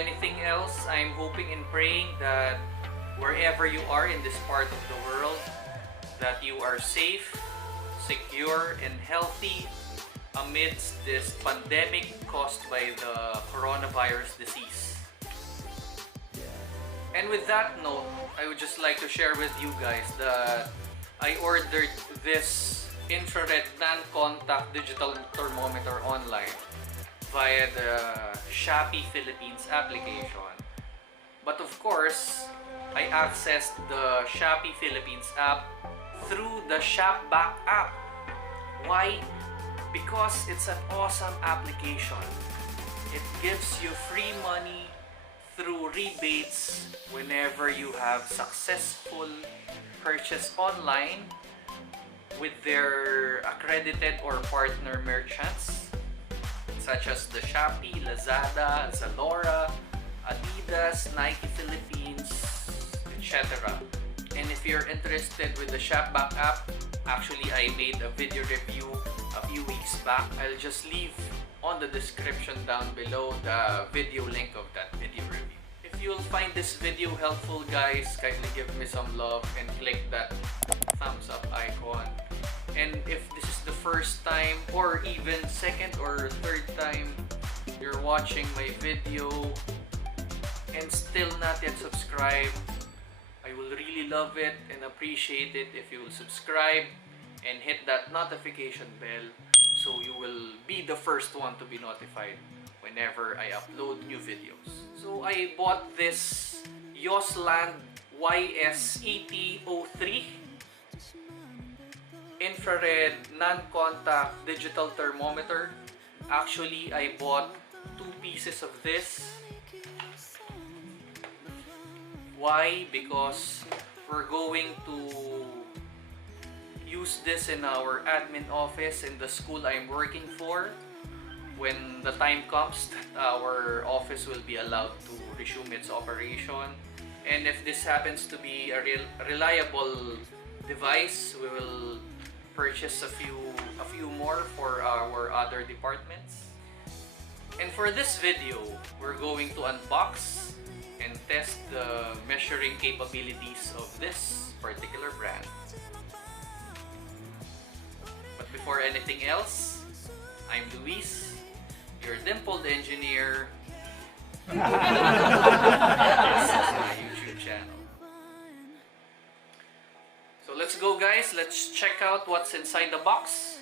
anything else, I'm hoping and praying that wherever you are in this part of the world, that you are safe, secure, and healthy amidst this pandemic caused by the coronavirus disease. And with that note, I would just like to share with you guys that I ordered this infrared non-contact digital thermometer online via the Shopee Philippines application. But of course, I accessed the Shopee Philippines app through the ShopBack app. Why? Because it's an awesome application. It gives you free money through rebates whenever you have successful purchase online with their accredited or partner merchants such as the Shopee, Lazada, Zalora, Adidas, Nike Philippines, etc. And if you're interested with the ShopBack app, actually I made a video review a few weeks back. I'll just leave on the description down below the video link of that video review. If you'll find this video helpful, guys, kindly give me some love and click that thumbs up icon. And if this is the first time or even second or third time you're watching my video and still not yet subscribed, I will really love it and appreciate it if you will subscribe and hit that notification bell so you will be the first one to be notified whenever I upload new videos. So I bought this Yostand YS-ET03 infrared non-contact digital thermometer. Actually, I bought 2 pieces of this. Why? Because we're going to use this in our admin office in the school I'm working for. When the time comes that our office will be allowed to resume its operation. And if this happens to be a reliable device, we will purchase a few more for our other departments. And for this video, we're going to unbox and test the measuring capabilities of this particular brand. But before anything else, I'm Luis, your dimpled engineer. This is my YouTube channel. So let's go, guys. Let's check out what's inside the box.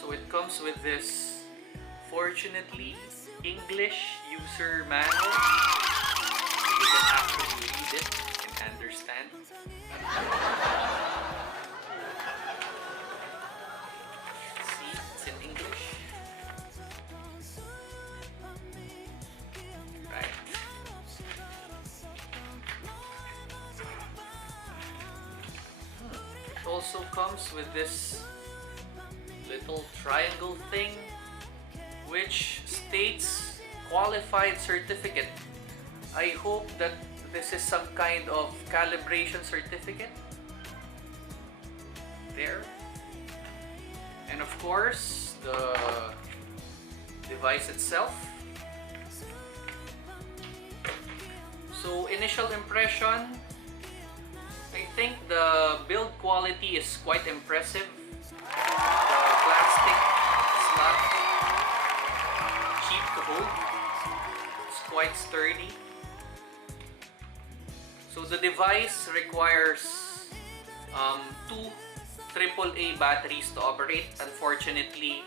So it comes with this, fortunately, English user manual. You can actually read it and understand. See, it's in English. Right. It also comes with this little triangle thing which states qualified certificate. I hope that this is some kind of calibration certificate. There. And of course, the device itself. So initial impression, I think the build quality is quite impressive. The plastic is not cheap to hold. It's quite sturdy. So the device requires 2 AAA batteries to operate. Unfortunately,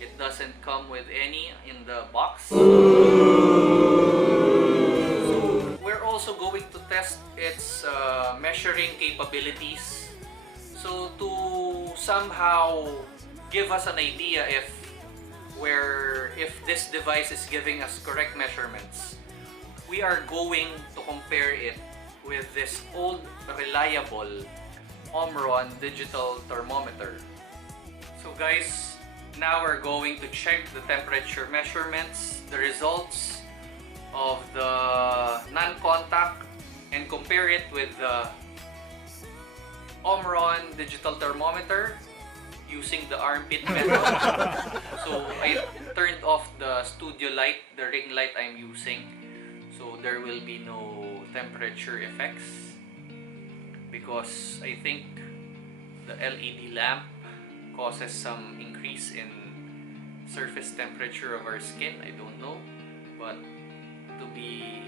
it doesn't come with any in the box. So we're also going to test its measuring capabilities. So to somehow give us an idea if this device is giving us correct measurements, we are going to compare it with this old reliable Omron digital thermometer. So guys, now we're going to check the temperature measurements, the results of the non-contact, and compare it with the Omron digital thermometer using the armpit method. So I turned off the studio light, the ring light I'm using, so there will be no temperature effects, because I think the LED lamp causes some increase in surface temperature of our skin. I don't know, but to be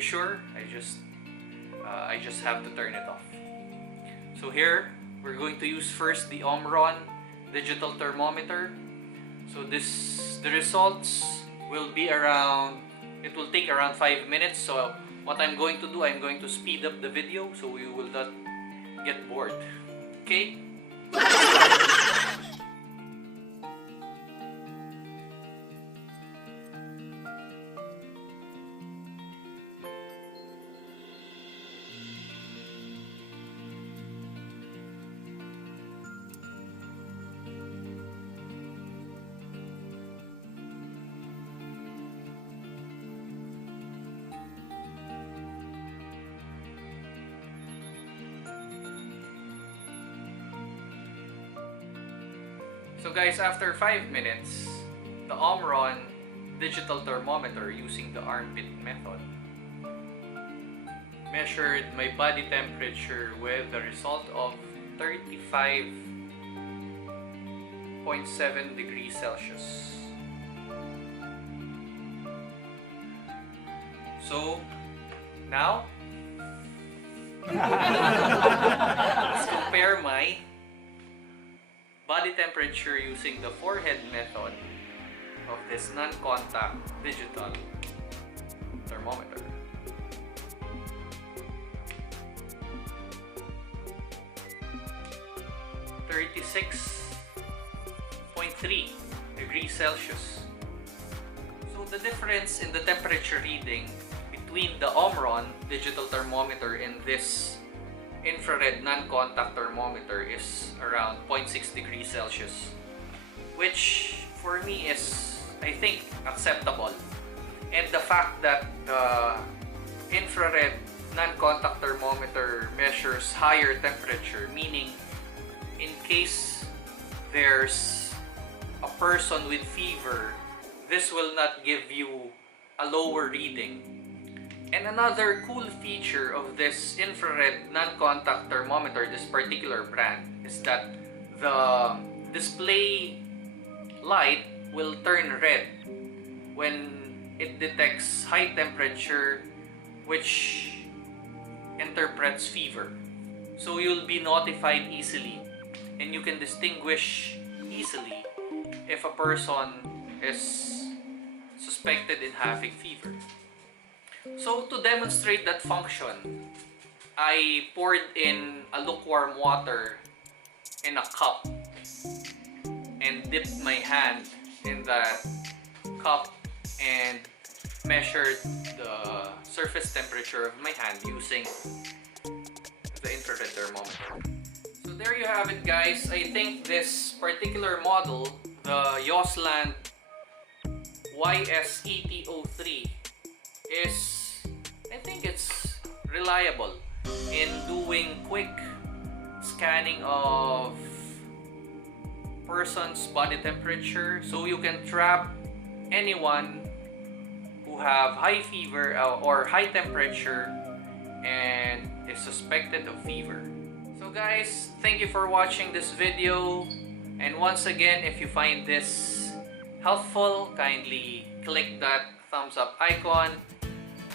sure, I just have to turn it off. So here we're going to use first the Omron digital thermometer. So the results will be around, it will take around 5 minutes. So what I'm going to do, I'm going to speed up the video so we will not get bored. Okay? So guys, after 5 minutes, the Omron digital thermometer using the armpit method measured my body temperature with the result of 35.7 degrees Celsius. So now, let's compare my body temperature using the forehead method of this non-contact digital thermometer. (36.3 degrees Celsius. So the difference in the temperature reading between the Omron digital thermometer and this infrared non-contact thermometer is around 0.6 degrees Celsius, which for me is, I think, acceptable. And the fact that the infrared non-contact thermometer measures higher temperature, meaning in case there's a person with fever, this will not give you a lower reading. And another cool feature of this infrared non-contact thermometer, this particular brand, is that the display light will turn red when it detects high temperature, which interprets fever. So you'll be notified easily, and you can distinguish easily if a person is suspected in having fever. So to demonstrate that function, I poured in a lukewarm water in a cup and dipped my hand in that cup and measured the surface temperature of my hand using the infrared thermometer. So there you have it, guys. I think this particular model, the Yostand YS-ET03, is, I think it's reliable in doing quick scanning of person's body temperature, so you can trap anyone who have high fever or high temperature and is suspected of fever. So guys, thank you for watching this video, and once again, if you find this helpful, kindly click that thumbs up icon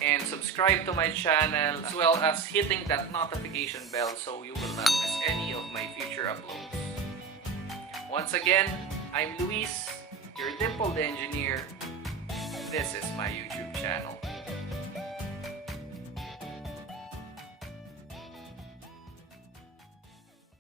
and subscribe to my channel, as well as hitting that notification bell so you will not miss any of my future uploads. Once again, I'm Luis, your dimpled engineer. This is my YouTube channel.